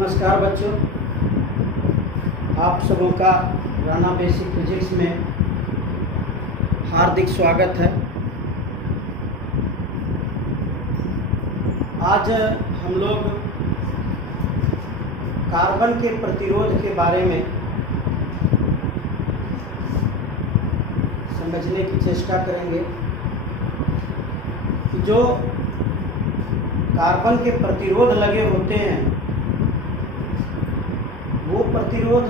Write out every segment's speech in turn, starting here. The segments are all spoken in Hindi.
नमस्कार बच्चों, आप सबों का राणा बेसिक फिजिक्स में हार्दिक स्वागत है। आज हम लोग कार्बन के प्रतिरोध के बारे में समझने की चेष्टा करेंगे कि जो कार्बन के प्रतिरोध लगे होते हैं वो प्रतिरोध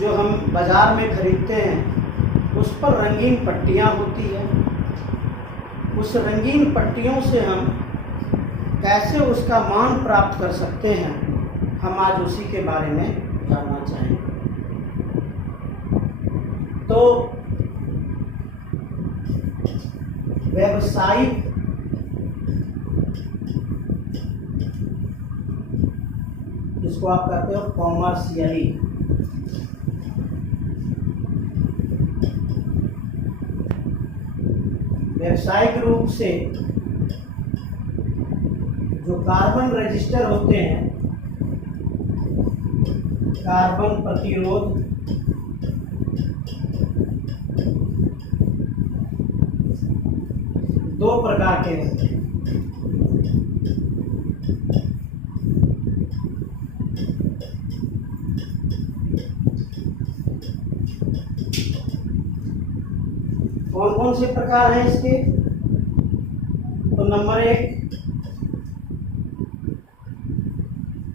जो हम बाज़ार में खरीदते हैं उस पर रंगीन पट्टियाँ होती हैं। उस रंगीन पट्टियों से हम कैसे उसका मान प्राप्त कर सकते हैं, हम आज उसी के बारे में जानना चाहेंगे। तो व्यावसायिक जिसको आप कहते हो कॉमर्शियली व्यावसायिक रूप से जो कार्बन रजिस्टर होते हैं, कार्बन प्रतिरोध दो प्रकार के होते हैं। कौन कौन से प्रकार हैं इसके? तो नंबर 1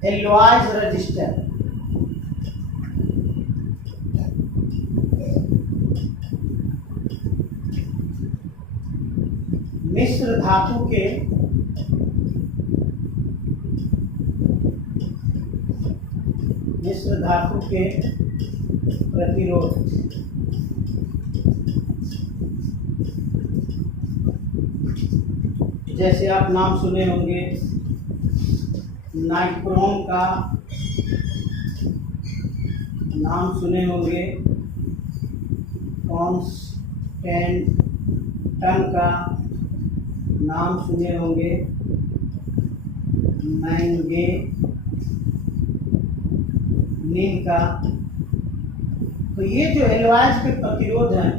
एलॉयज रजिस्टर। मिश्र धातु के प्रतिरोध। जैसे आप नाम सुने होंगे नाइक्रोम का, नाम सुने होंगे कॉन्स्टेंटन का, नाम सुने होंगे मैंगनीज का। तो ये जो एलॉयज के प्रतिरोध हैं,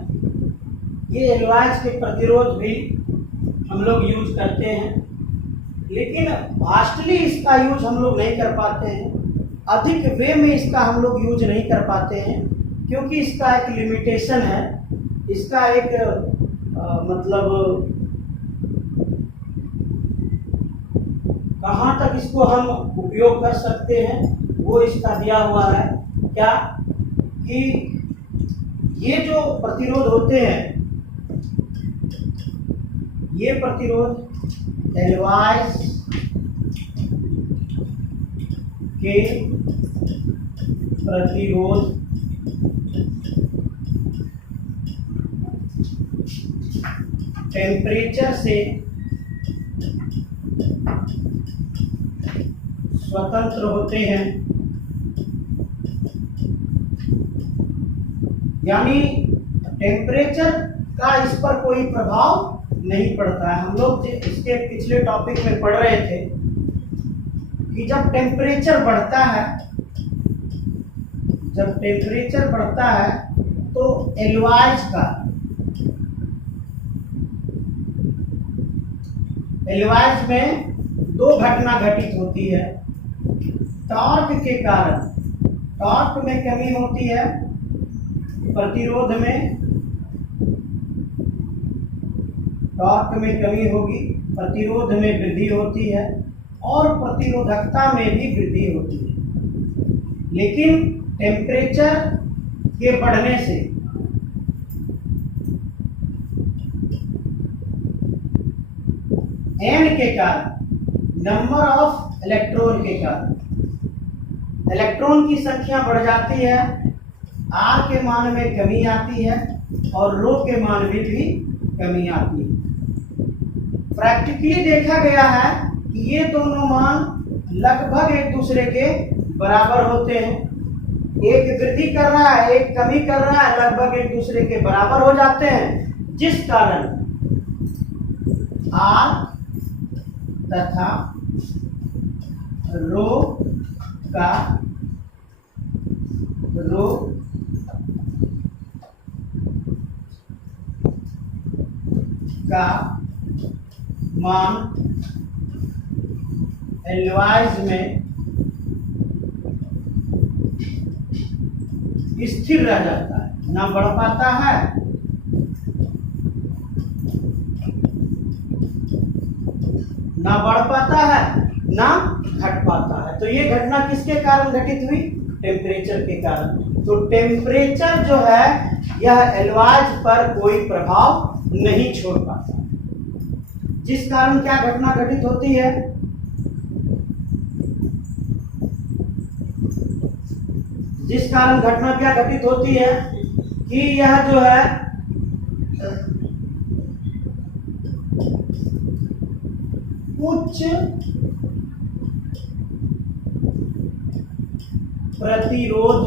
ये एलॉयज के प्रतिरोध भी हम लोग यूज करते हैं, लेकिन वास्टली इसका यूज हम लोग नहीं कर पाते हैं। अधिक वे में इसका हम लोग यूज नहीं कर पाते हैं क्योंकि इसका एक लिमिटेशन है। इसका एक मतलब कहाँ तक इसको हम उपयोग कर सकते हैं वो इसका दिया हुआ है। क्या कि ये जो प्रतिरोध होते हैं, ये प्रतिरोध एलॉयज के प्रतिरोध टेम्परेचर से स्वतंत्र होते हैं, यानी टेम्परेचर का इस पर कोई प्रभाव नहीं पड़ता है। हम लोग इसके पिछले टॉपिक में पढ़ रहे थे कि जब टेम्परेचर बढ़ता है तो एलॉयज में दो घटना घटित होती है। टॉर्क के कारण टॉर्क में कमी होती है, प्रतिरोध में टॉर्क में कमी होगी, प्रतिरोध में वृद्धि होती है और प्रतिरोधकता में भी वृद्धि होती है। लेकिन टेम्परेचर के बढ़ने से n के कारण, नंबर ऑफ इलेक्ट्रॉन के कारण इलेक्ट्रॉन की संख्या बढ़ जाती है, r के मान में कमी आती है और रो के मान में भी कमी आती है। प्रैक्टिकली देखा गया है कि ये दोनों मान लगभग एक दूसरे के बराबर होते हैं। एक वृद्धि कर रहा है, एक कमी कर रहा है, लगभग एक दूसरे के बराबर हो जाते हैं, जिस कारण R तथा रो का रो का मान एलवाइज में स्थिर रह जाता है, ना बढ़ पाता है ना बढ़ पाता है ना घट पाता है। तो ये घटना किसके कारण घटित हुई? टेम्परेचर के कारण। तो टेम्परेचर जो है यह एलवाइज पर कोई प्रभाव नहीं छोड़ पाता, जिस कारण क्या घटना घटित होती है? जिस कारण घटना क्या घटित होती है कि यह जो है उच्च प्रतिरोध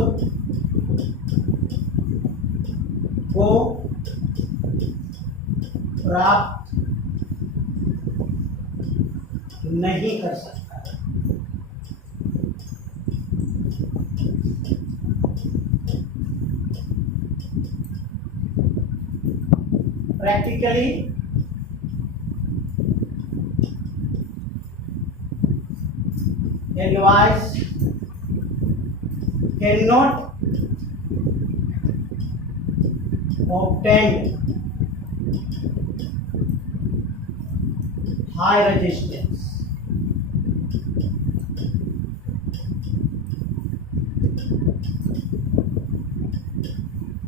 को प्राप्त नहीं कर सकता। Practically, advice cannot obtain high resistance.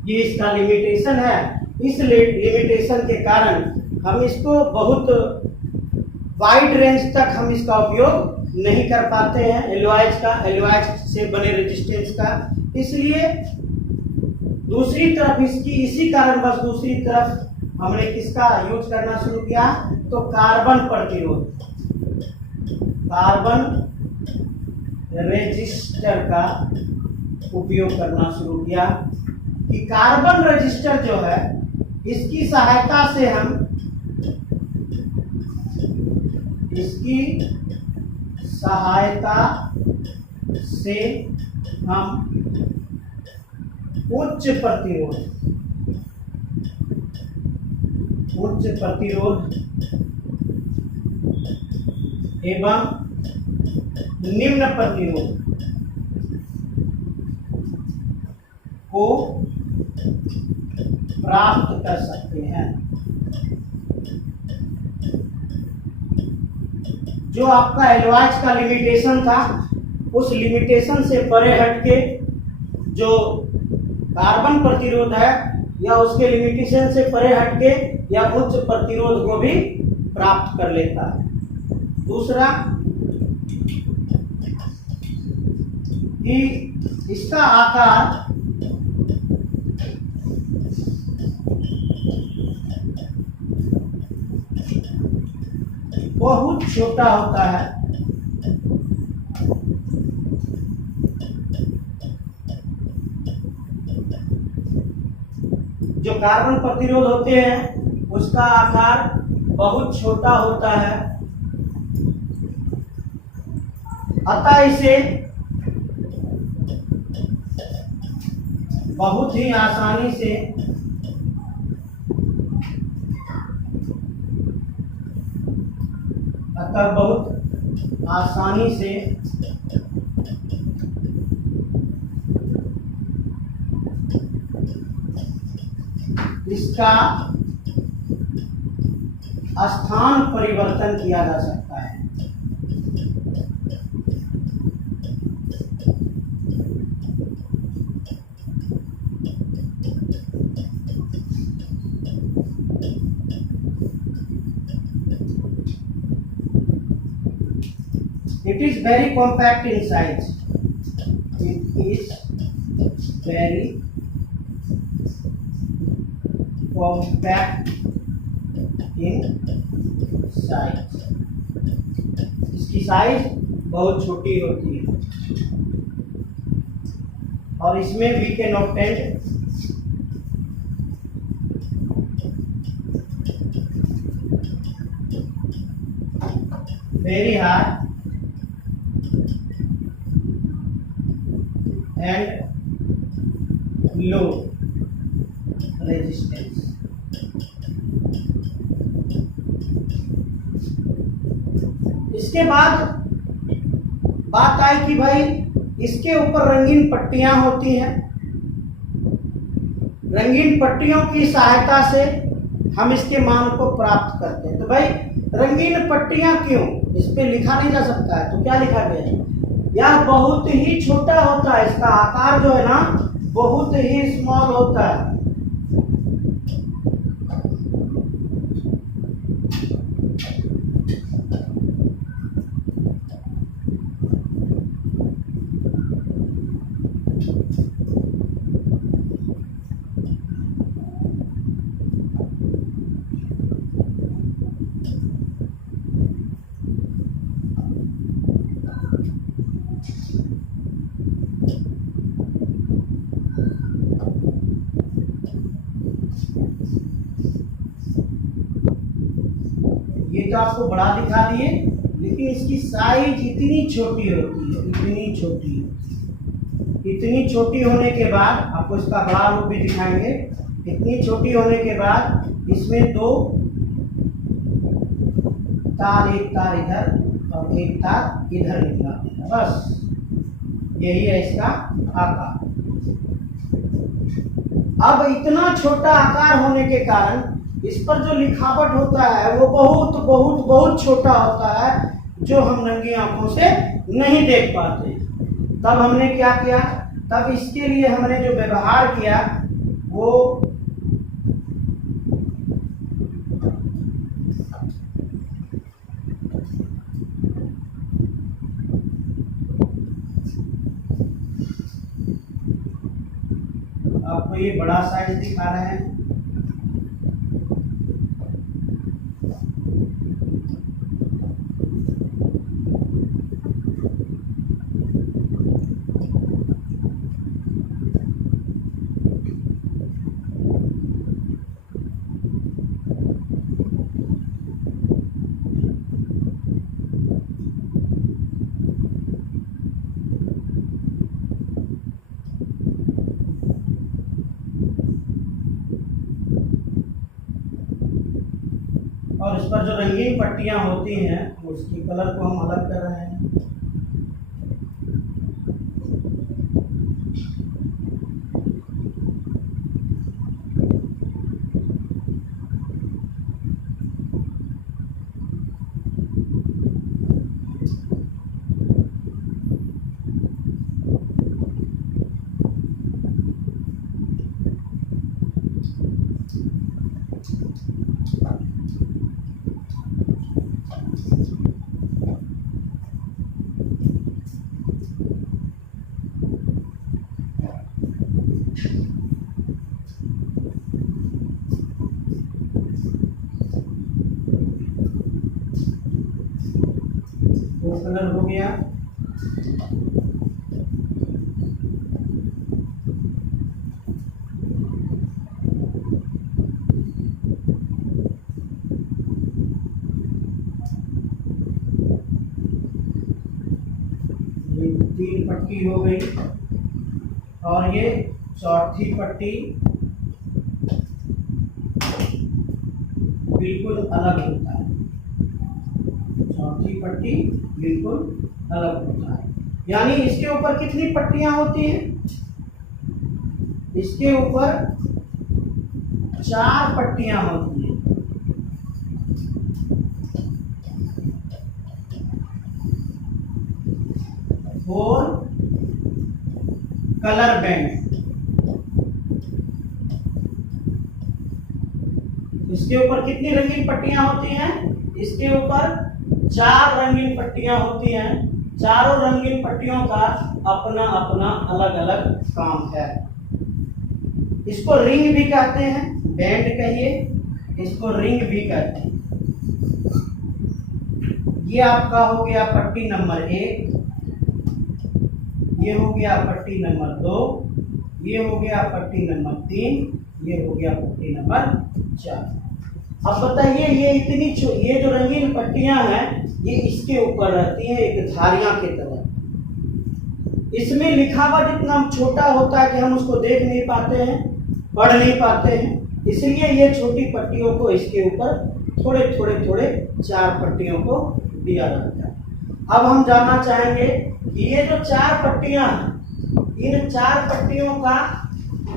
ये इसका लिमिटेशन है। इस लिमिटेशन के कारण हम इसको बहुत वाइड रेंज तक हम इसका उपयोग नहीं कर पाते हैं, एलवाइज से बने रेजिस्टेंस का। इसलिए दूसरी तरफ इसी कारणवश दूसरी तरफ हमने किसका यूज करना शुरू किया? तो कार्बन प्रतिरोध, कार्बन रेजिस्टर का उपयोग करना शुरू किया कि कार्बन रेजिस्टर जो है इसकी सहायता से हम उच्च प्रतिरोध एवं निम्न प्रतिरोध को प्राप्त कर सकते हैं। जो आपका एलवाइज का लिमिटेशन था, उस लिमिटेशन से परे हटके जो कार्बन प्रतिरोध है या उसके लिमिटेशन से परे हटके या उच्च प्रतिरोध को भी प्राप्त कर लेता है। दूसरा कि इसका आकार बहुत छोटा होता है। जो कार्बन प्रतिरोध होते हैं उसका आकार बहुत छोटा होता है, अतः इसे बहुत ही आसानी से इसका स्थान परिवर्तन किया जा सकता है। It is very compact in size. It is very compact in size. इसकी साइज बहुत छोटी होती है और इसमें we can obtain very high and low resistance. इसके बाद बात आई कि भाई इसके ऊपर रंगीन पट्टियां होती हैं। रंगीन पट्टियों की सहायता से हम इसके मान को प्राप्त करते हैं। तो भाई रंगीन पट्टियां क्यों, इस पे लिखा नहीं जा सकता है, तो क्या लिखा गया है? यह बहुत ही छोटा होता है, इसका आकार जो है ना बहुत ही स्मॉल होता है। ये तो आपको बड़ा दिखा दिए, लेकिन इसकी साइज इतनी छोटी होती है, इतनी छोटी होती है। इतनी छोटी होने के बाद आपको इसका बड़ा रूप भी दिखाएंगे। इतनी छोटी होने के बाद इसमें दो तार, एक तार इधर और एक तार इधर निकला, बस यही है इसका आकार। अब इतना छोटा आकार होने के कारण इस पर जो लिखावट होता है वो बहुत बहुत बहुत छोटा होता है, जो हम नंगी आंखों से नहीं देख पाते। तब हमने क्या किया, तब इसके लिए हमने जो व्यवहार किया वो आपको ये बड़ा साइज दिखा रहे हैं। और इस पर जो रंगीन पट्टियां होती हैं उसकी कलर को हम अलग कर रहे हैं। वो कलर हो गया। ये 3 पट्टी हो गई और ये चौथी पट्टी बिल्कुल अलग होता है। चौथी पट्टी बिल्कुल अलग होता है, यानी इसके ऊपर कितनी पट्टियां होती हैं? इसके ऊपर 4 पट्टियां होती हैं। Four colour band. इसके ऊपर कितनी रंगीन पट्टियां होती हैं? इसके ऊपर 4 रंगीन पट्टियां होती हैं। चारों रंगीन पट्टियों का अपना अपना अलग अलग काम है। इसको रिंग भी कहते हैं, बैंड कहिए, इसको रिंग भी कहते हैं। ये आपका हो गया पट्टी नंबर 1, ये हो गया पट्टी नंबर 2, ये हो गया पट्टी नंबर 3, ये हो गया पट्टी नंबर 4। अब बताइए ये जो रंगीन पट्टियां हैं ये इसके ऊपर रहती हैं एक धारियां की तरह। इसमें लिखा हुआ जितना छोटा होता है कि हम उसको देख नहीं पाते हैं, पढ़ नहीं पाते हैं, इसलिए ये छोटी पट्टियों को इसके ऊपर थोड़े थोड़े थोड़े 4 पट्टियों को दिया जाता है। अब हम जानना चाहेंगे कि ये जो 4 पट्टियां हैं, इन 4 पट्टियों का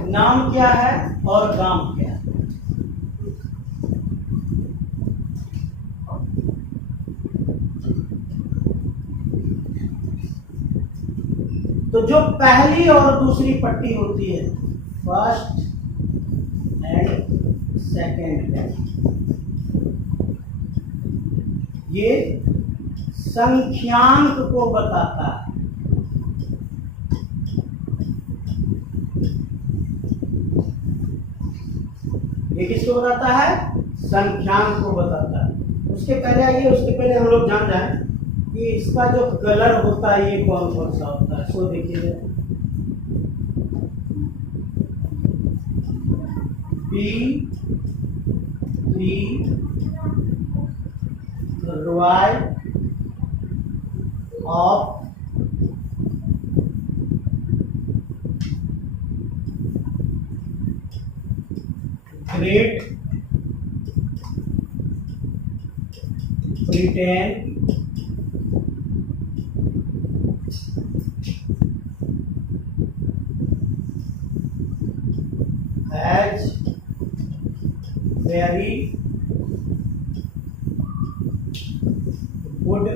नाम क्या है और काम क्या है। तो जो पहली और दूसरी पट्टी होती है, फर्स्ट एंड सेकेंड, ये संख्यांक को बताता है। ये किसको बताता है? संख्यांक को बताता है। उसके पहले हम लोग जान जाए कि इसका जो कलर होता है ये कौन कौन सा होता है। सो देखिए, P, Y of great Britain has very good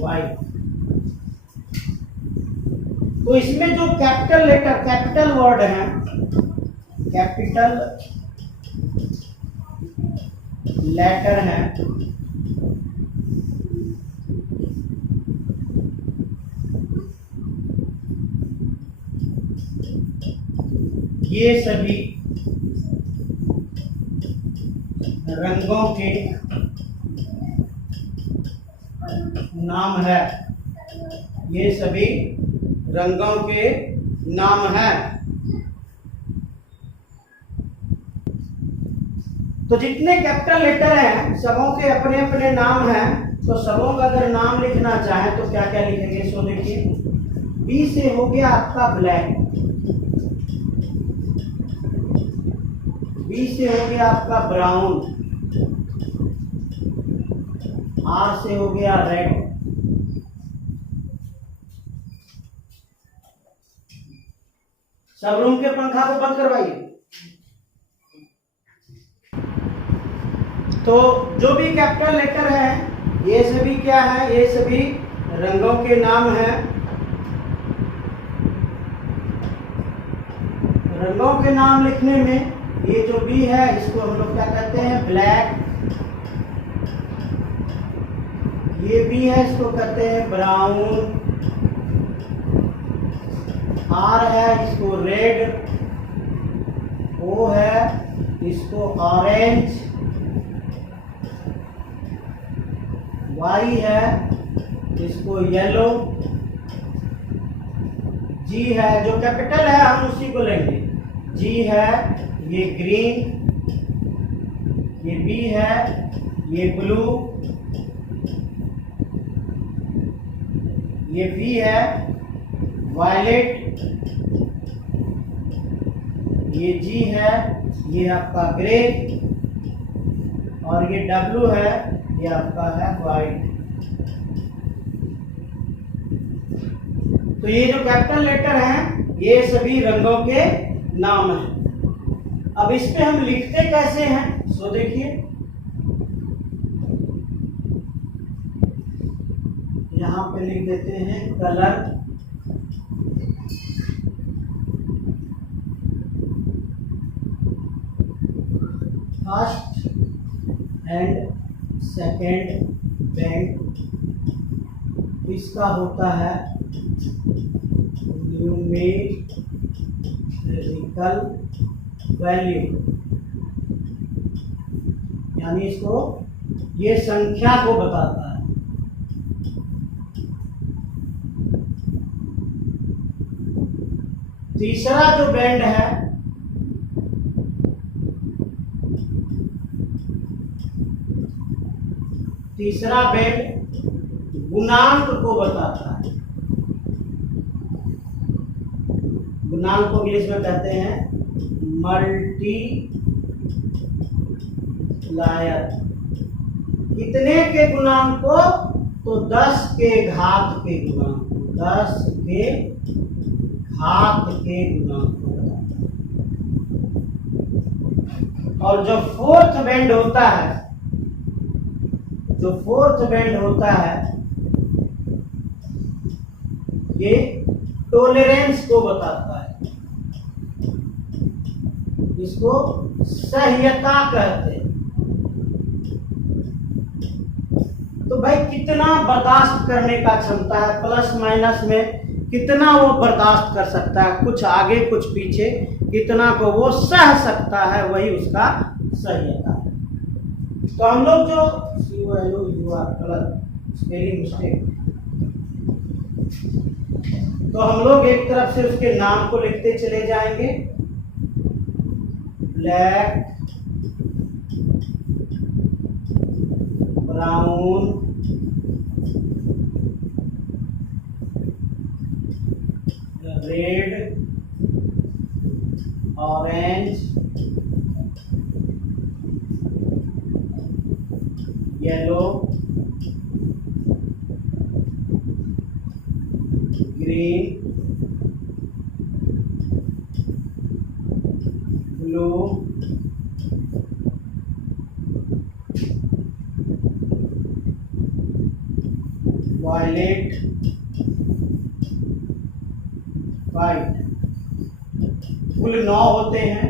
wife। तो इसमें जो कैपिटल लेटर, कैपिटल वर्ड है, कैपिटल लेटर है, ये सभी रंगों के नाम है। ये सभी रंगों के नाम है। तो जितने कैपिटल लेटर हैं सबों के अपने अपने नाम हैं। तो सबों का अगर नाम लिखना चाहे तो क्या क्या लिखेंगे। सो देखिए, बी से हो गया आपका ब्लैक, बी से हो गया आपका ब्राउन, आर से हो गया रेड, सब रूम के पंखा को बंद करवाइए। तो जो भी कैपिटल लेटर है ये सभी क्या है, ये सभी रंगों के नाम हैं। रंगों के नाम लिखने में ये जो बी है इसको हम लोग क्या कहते हैं, ब्लैक। ये बी है इसको कहते हैं ब्राउन। आर है इसको रेड, ओ है इसको ऑरेंज, वाई है इसको येलो, जी है जो कैपिटल है हम उसी को लेंगे, जी है ये ग्रीन, ये बी है ये ब्लू, ये बी है वायलेट, ये जी है ये आपका ग्रे, और ये डब्लू है ये आपका है वाइट। तो ये जो कैपिटल लेटर हैं ये सभी रंगों के नाम हैं। अब इस पे हम लिखते कैसे हैं, सो देखिए, यहां पे लिख देते हैं colour, first and second bank, इसका होता है न्यूमेरिकल वैल्यू, यानी इसको ये संख्या को बताता है। तीसरा जो बैंड है तीसरा बैंड गुणांक को बताता है। गुणांक को इंग्लिश में कहते हैं मल्टीप्लायर। कितने के गुणांक को? तो 10 के घात के गुणांक को, 10 के घात के गुणांक को बताता है। और जो फोर्थ बैंड होता है, जो फोर्थ बैंड होता है, ये टॉलरेंस को बताता है। इसको सह्यता कहते हैं। तो भाई कितना बर्दाश्त करने का क्षमता है, प्लस माइनस में कितना वो बर्दाश्त कर सकता है, कुछ आगे कुछ पीछे, कितना को वो सह सकता है, वही उसका सह्यता है। तो हम लोग जो स्पेलिंग मिस्टेक, तो हम लोग एक तरफ से उसके नाम को लिखते चले जाएंगे। Black, brown, red, orange, yellow, green, blue, violet, white. कुल 9 होते हैं।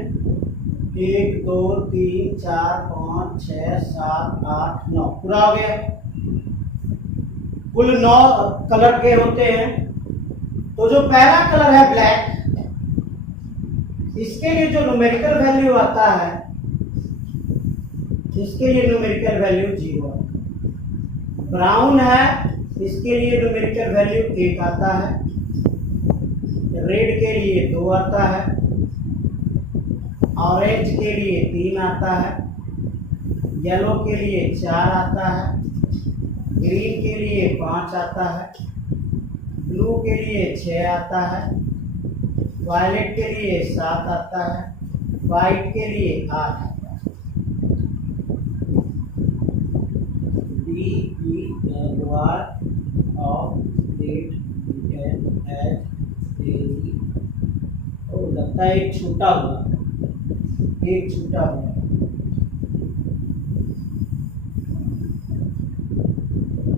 1 2 3 4 5 6 7 8 9, पूरा हो गया। कुल 9 कलर के होते हैं। तो जो पहला कलर है ब्लैक, इसके लिए जो न्यूमेरिकल वैल्यू आता है, इसके लिए न्यूमेरिकल वैल्यू 0 आता है। ब्राउन है, इसके लिए न्यूमेरिकल वैल्यू 1 आता है। रेड के लिए 2 आता है। ऑरेंज के लिए 3 आता है। येलो के लिए 4 आता है। ग्रीन के लिए 5 आता है। ब्लू के लिए 6 आता है। वायलेट के लिए 7 आता है। वाइट के लिए 8 आता है। BELY of Great Britain as daily। तो लगता है एक छूटा हुआ, एक छूटा हुआ।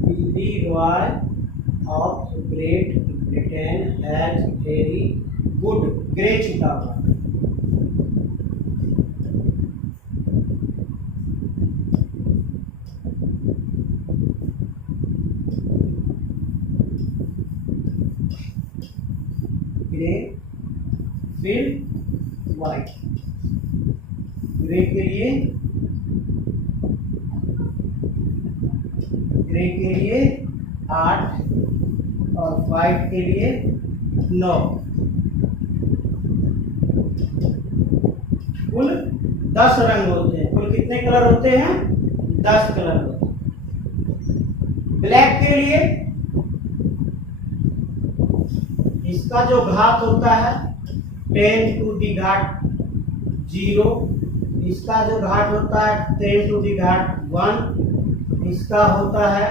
BELY of Great Britain has very good, grey छूटा हुआ। ग्रे, फिर व्हाइट। ग्रे के लिए 8 और व्हाइट के लिए 9। कुल 10 रंग होते हैं। कुल कितने कलर होते हैं? 10 कलर होते हैं। ब्लैक के लिए इसका जो घात होता है 10 टू दी घात 0, इसका जो घात होता है 10 टू दी घात 1, इसका होता है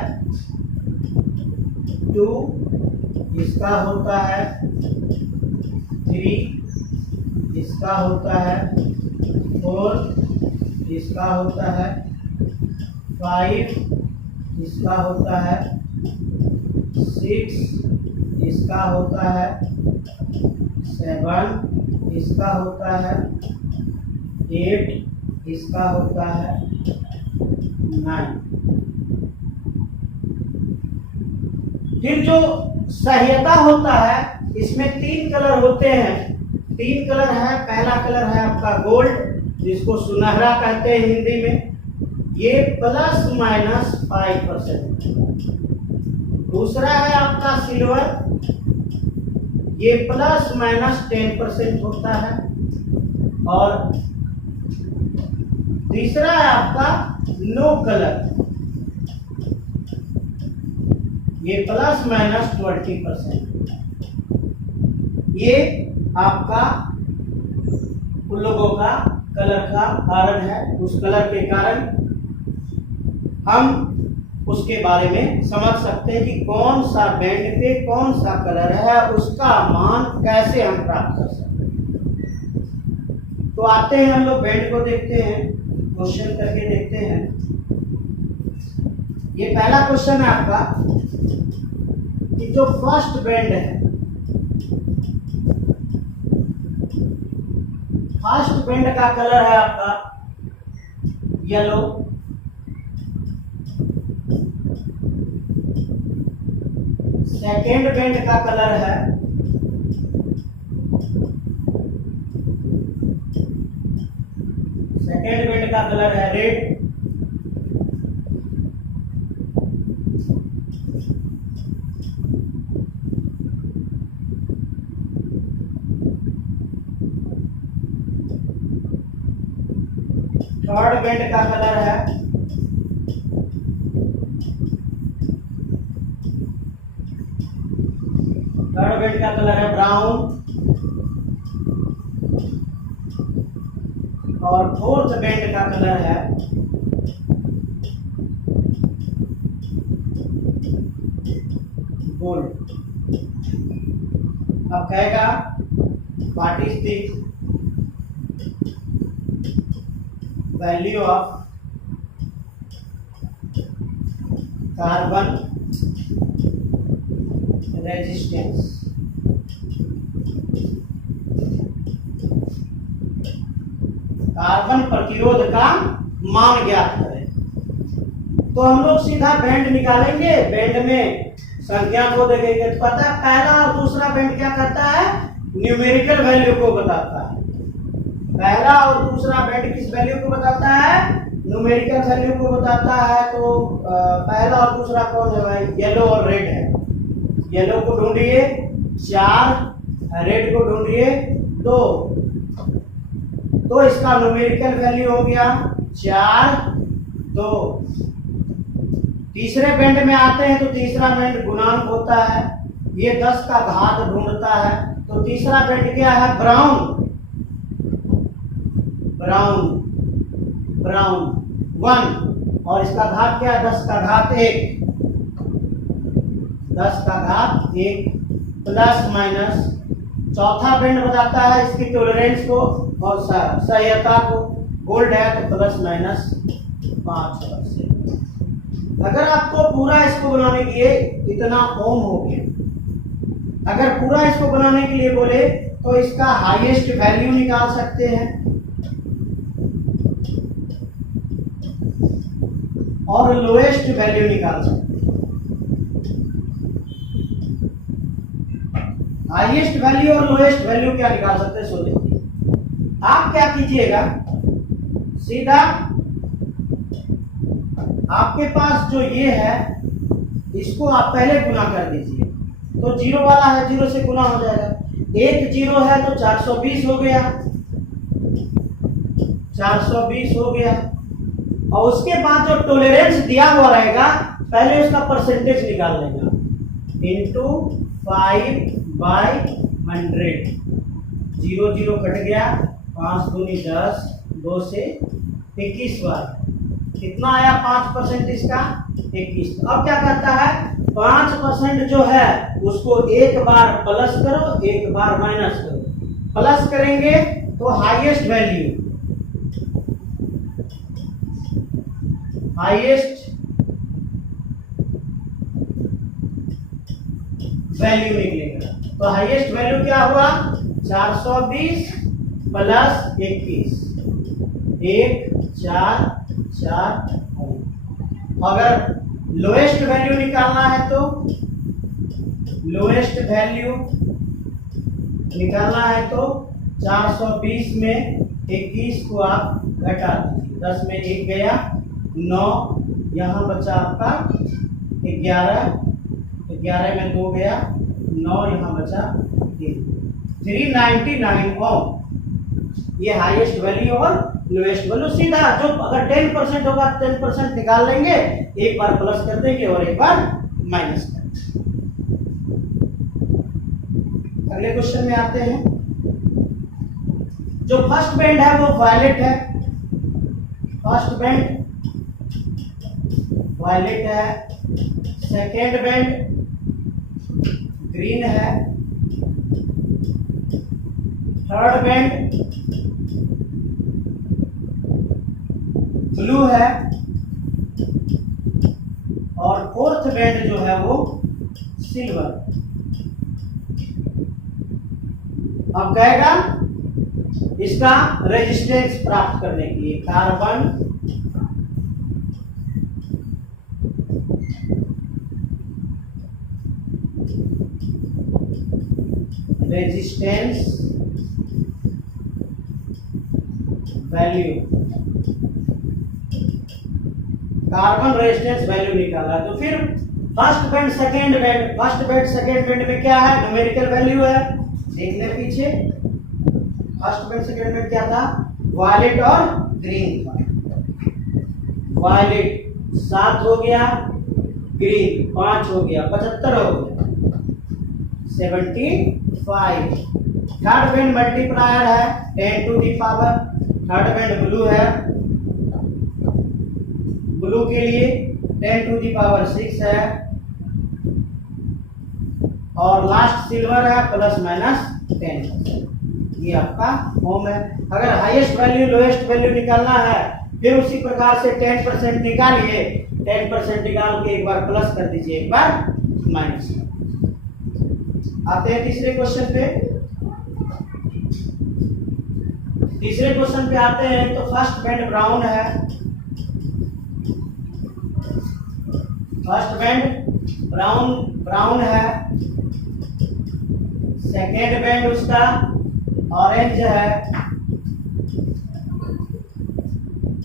2, इसका होता है 3, इसका होता है 4, इसका होता है 5, इसका होता है 6, इसका होता है 7, इसका होता है 8, इसका होता है 9। फिर जो सहायता होता है, इसमें 3 कलर होते हैं। 3 कलर है। पहला कलर है आपका गोल्ड, जिसको सुनहरा कहते हैं हिंदी में। ये ±5%। दूसरा है आपका सिल्वर, ये ±10% होता है। और तीसरा है आपका नो कलर, ये प्लस माइनस 20%। ये आपका उन लोगों का कलर का कारण है। उस कलर के कारण हम उसके बारे में समझ सकते हैं कि कौन सा बैंड पे कौन सा कलर है, उसका मान कैसे हम प्राप्त कर सकते हैं। तो आते हैं हम लोग बैंड को देखते हैं, क्वेश्चन करके देखते हैं। ये पहला क्वेश्चन है आपका कि जो फर्स्ट बैंड है, फर्स्ट बैंड का कलर है आपका येलो, सेकेंड बैंड का कलर है रेड, थर्ड बैंड का कलर है ब्राउन, और फोर्थ बैंड का कलर है गोल्ड। अब कहेगा what is the value of carbon resistance. Carbon प्रतिरोध का मान ज्ञात करें। तो हम लोग सीधा बैंड निकालेंगे, बैंड में संख्या को देखेंगे तो पता है पहला और दूसरा बैंड क्या करता है, न्यूमेरिकल वैल्यू को बताता है। पहला और दूसरा बैंड किस वैल्यू को बताता है, न्यूमेरिकल वैल्यू को बताता है। तो पहला और दूसरा कौन है भाई, येलो और रेड है। येलो को ढूंढिए 4, रेड को ढूंढिए 2, तो इसका न्यूमेरिकल वैल्यू हो गया 4, 2। तीसरे बैंड में आते हैं तो तीसरा बैंड गुणांक होता है, ये 10 का घात ढूंढता है। तो तीसरा बैंड क्या है, ब्राउन 1, और इसका घात क्या है, 10 का घात 1, 10 का घात 1 प्लस माइनस। चौथा बैंड बताता है इसकी टॉलरेंस को और सह्यता को, गोल्ड है तो प्लस माइनस 5%। अगर आपको पूरा इसको बनाने के लिए इतना ओम हो गया, अगर पूरा इसको बनाने के लिए बोले तो इसका हाईएस्ट वैल्यू निकाल सकते हैं और लोएस्ट वैल्यू निकाल सकते हैं। हाईएस्ट वैल्यू और लोएस्ट वैल्यू क्या निकाल सकते हैं, सो देखिए। आप क्या कीजिएगा, सीधा आपके पास जो ये है इसको आप पहले गुना कर दीजिए। तो जीरो वाला है, जीरो से गुना हो जाएगा। एक जीरो है तो 420 हो गया, 420 हो गया। और उसके बाद जो टॉलरेंस दिया हुआ रहेगा पहले उसका परसेंटेज निकाल लेगा, इंटू 5/100। 0 0 कट गया, 5 दूनी 10, 2 से 21 बार कितना आया 5% इसका 21। अब क्या करता है, 5% जो है उसको एक बार प्लस करो, एक बार माइनस करो। प्लस करेंगे तो हाईएस्ट वैल्यू निकलेगा। तो हाईएस्ट वैल्यू क्या हुआ, 420 प्लस 21, 1 4 4। अगर लोएस्ट वैल्यू निकालना है तो लोएस्ट वैल्यू निकालना है तो 420 में 21 को आप घटा दीजिए, 10 में 1 गया 9, यहाँ बचा आपका 11, 11 में 2 गया 9, यहाँ बचा 399 ओम। ये हाईएस्ट वैल्यू और लोएस्ट वैल्यू। सीधा जो अगर 10% होगा 10% निकाल लेंगे, एक बार प्लस कर देंगे और एक बार माइनस कर देंगे। अगले क्वेश्चन में आते हैं। जो फर्स्ट बैंड है वो वायलेट है, फर्स्ट बैंड वायलेट है, सेकेंड बैंड ग्रीन है, थर्ड बैंड ब्लू है और फोर्थ बैंड जो है वो सिल्वर। अब कहेगा इसका रेजिस्टेंस प्राप्त करने के लिए carbon resistance value, carbon resistance value निकाला। तो फिर first band second band, first band second band में क्या है, न्यूमेरिकल वैल्यू है, देख ले पीछे। फर्स्ट बैंड सेकेंड बैंड क्या था, वायलेट और ग्रीन था। वायलेट 7 हो गया, ग्रीन 5 हो गया, 75 हो गया, 75। थर्ड बैंड मल्टीप्लायर है 10 to the power, third band blue है, ब्लू के लिए 10 टू दी पावर 6 है और लास्ट सिल्वर है प्लस माइनस 10। ये आपका फॉर्म है। अगर हाईएस्ट वैल्यू लोएस्ट वैल्यू निकालना है फिर उसी प्रकार से 10% निकालिए, 10% निकाल के एक बार प्लस कर दीजिए, एक बार माइनस। आते हैं तीसरे क्वेश्चन पे। तीसरे क्वेश्चन पे आते हैं तो फर्स्ट बैंड ब्राउन है, फर्स्ट बैंड ब्राउन है, सेकेंड बैंड उसका ऑरेंज है,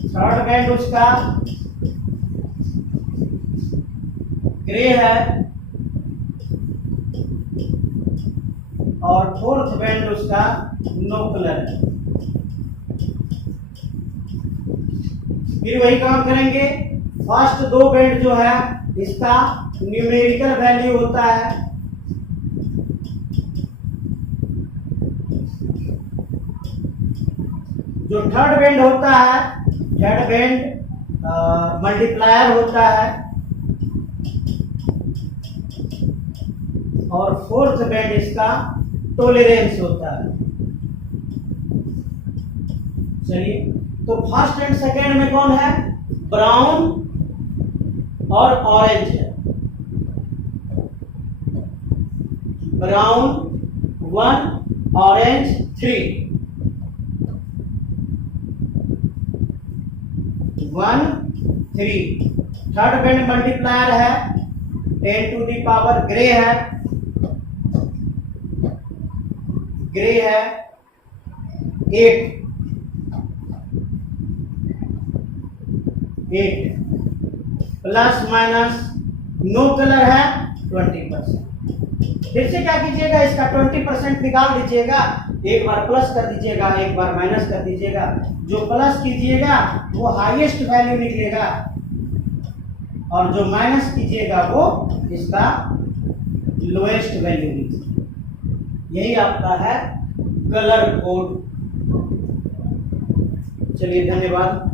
थर्ड बैंड उसका ग्रे है और फोर्थ बैंड उसका नो कलर है। फिर वही काम करेंगे, फर्स्ट 2 बैंड जो है इसका न्यूमेरिकल वैल्यू होता है, जो थर्ड बैंड होता है, थर्ड बैंड मल्टीप्लायर होता है और फोर्थ बैंड इसका टॉलरेंस होता है। चलिए, तो फर्स्ट एंड सेकेंड में कौन है, ब्राउन और ऑरेंज है। Brown 1 orange 3, 1 3। Third band multiplier है 10 टू दी पावर ग्रे है, ग्रे है 8 प्लस माइनस नो कलर है 20%। फिर से क्या कीजिएगा, इसका 20% निकाल दीजिएगा, एक बार प्लस कर दीजिएगा, एक बार माइनस कर दीजिएगा। जो प्लस कीजिएगा वो हाईएस्ट वैल्यू निकलेगा और जो माइनस कीजिएगा वो इसका लोएस्ट वैल्यू निकलेगा। यही आपका है कलर कोड। चलिए, धन्यवाद।